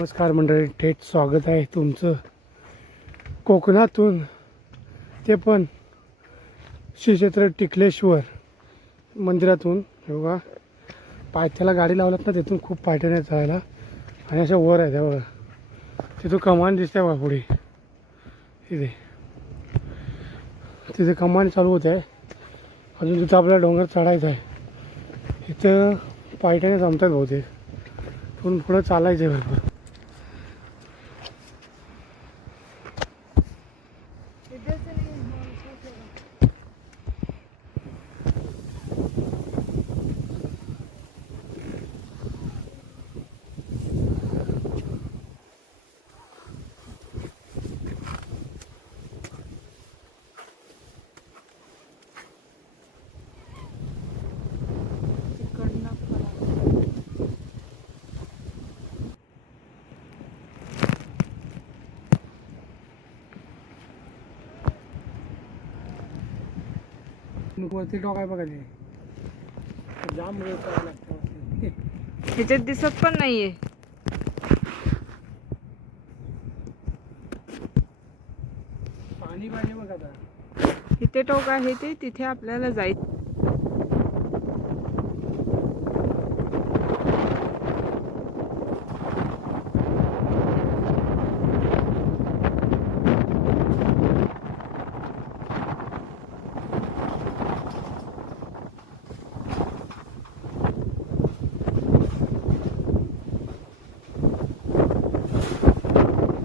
नमस्कार मंडळी, थेट स्वागत आहे तुमचं कोकणातून, ते पण श्री क्षेत्र टिकलेश्वर मंदिरातून. हे बघा पायथ्याला गाडी लावलात ना, तिथून खूप पायथ्याने जायला आणि अशा वर आहे. त्या बघा तिथून कमान दिसते बघा पुढे, तिथे कमान चालू होत आहे. अजून तिथं आपल्याला डोंगर चढायचं आहे. इथं पायथ्याने जमतात बहुतेक, पण पुढं चालायचं आहे भरपूर. वरती डॉग आहे बघा, ते जाम वेळ करायला लागतं. ह्याच्यात दिसत पण नाहीये. पाणी पाहिजे बघा. आता इथे टोक आहे ते, तिथे आपल्याला जायचं.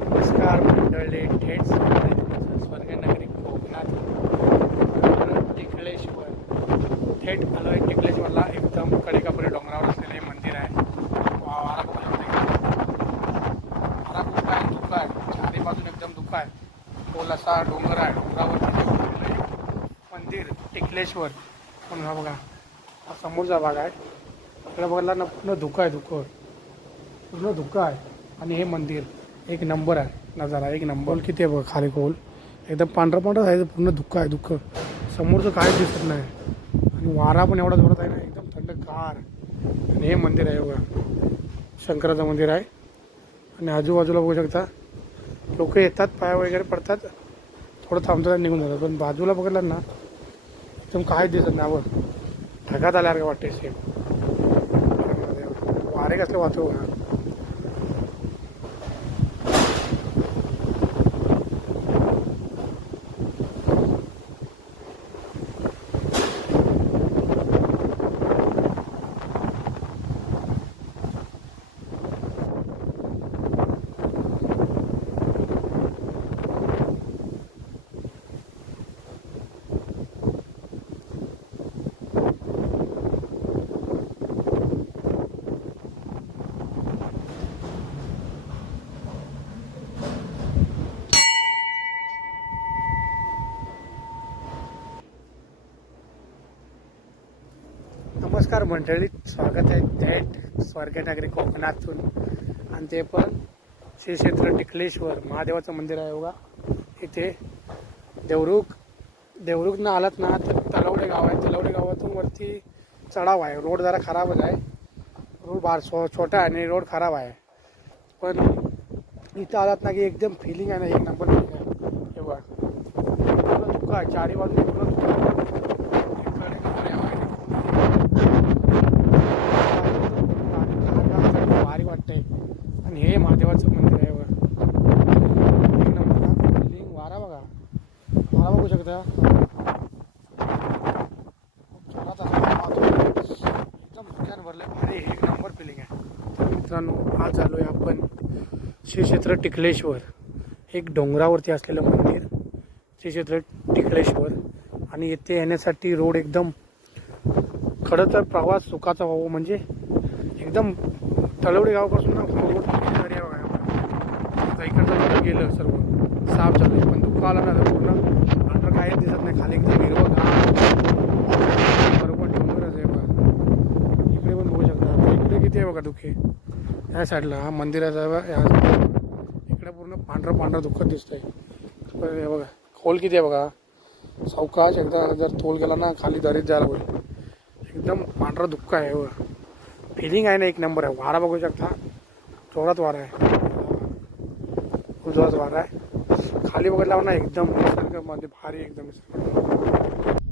नमस्कार मंडळी, थेट स्वर्गनगरी कोकणात टिकलेश्वर. थेट आलो आहे टिकलेश्वरला. एकदम कडेकापुरी डोंगरावर असलेलं हे मंदिर आहे. वारा खूप आहे, धुकं आहे, चारी बाजून एकदम धुकं आहे. खोल असा डोंगर आहे. डोंगरावरती मंदिर टिकलेश्वर म्हणून. हा बघा, हा समोरचा भाग आहे. इकडे बघायला ना पूर्ण धुकं आहे, पूर्ण धुकं आहे. आणि हे मंदिर एक नंबर आहे. नजारा एक नंबर. किती आहे बघा खाली खोल, एकदम पांढरं पांढरं आहे. पूर्ण धुकं आहे, धुकं. समोरचं काहीच दिसत नाही. आणि वारा पण एवढा जोरात आहे ना, एकदम थंडगार. आणि हे मंदिर आहे बघा, शंकराचं मंदिर आहे. आणि आजूबाजूला बघू शकता लोक येतात, पाय वगैरे पडतात, थोडं थांबतात, निघून जातात. पण बाजूला बघितलं ना, एकदम काहीच दिसत नाही. आपण ढगात आल्यासारखं वाटते सेम. वारे कसले वाचू बघा. नमस्कार मंडळी, स्वागत आहे थेट स्वर्गनगरी कोकणातून. आणि ते पण श्री क्षेत्र टिकलेश्वर महादेवाचं मंदिर आहे बघा. इथे देवरुखनं आलात ना तर तलवडे गाव आहे. तलवडे गावातून वरती चढाव आहे. रोड जरा खराबच आहे, रोड छोटा आहे आणि रोड खराब आहे. पण इथं आलात ना की एकदम फिलिंग आहे ना, एक नंबर फिलिंग आहे. हे बघा पूर्ण धुकं आहे, चारी बाजूने पूर्ण धुकं आहे. भारी वाटतंय. आणि हे महादेवाचं मंदिर आहे बघा, एक नंबर बिल्डिंग. वारा बघा, वारा बघू शकता. एकदम धुक्यानं भरलंय. भारी एक नंबर फिलिंग आहे. तर मित्रांनो, आज आलोय आपण श्री क्षेत्र टिकलेश्वर, एक डोंगरावरती असलेलं मंदिर श्री क्षेत्र टिकलेश्वर. आणि येथे येण्यासाठी रोड एकदम, खरं तर प्रवास सुखाचा व्हावं म्हणजे एकदम तलवडे गावापासून ना रोड तरी इकडचं गेलं सर्व साफ झालं. पण धुकं आला ना तर पूर्ण अंडर काहीच दिसत नाही. खाली एकदम हिरवं बरोबर डोंगरच आहे बघा. इकडे पण बघू शकता. आता इकडे किती आहे बघा धुके, ह्या साईडला हा मंदिराचा ह्या इकडे पूर्ण पांढरं पांढरं धुकं दिसतंय. हे बघा खोल किती आहे बघा. सावकाश एकदा जर तोल गेला ना खाली दरीत जायला होईल. एकदम पांढरं धुक्क आहे. फिलिंग आहे ना, एक नंबर आहे. वारा बघू शकता, जोरात वारा आहे. जोरात वारा आहे. खाली बघितल्यावर ना एकदम निसर्गामध्ये भारी एकदम निसर्ग.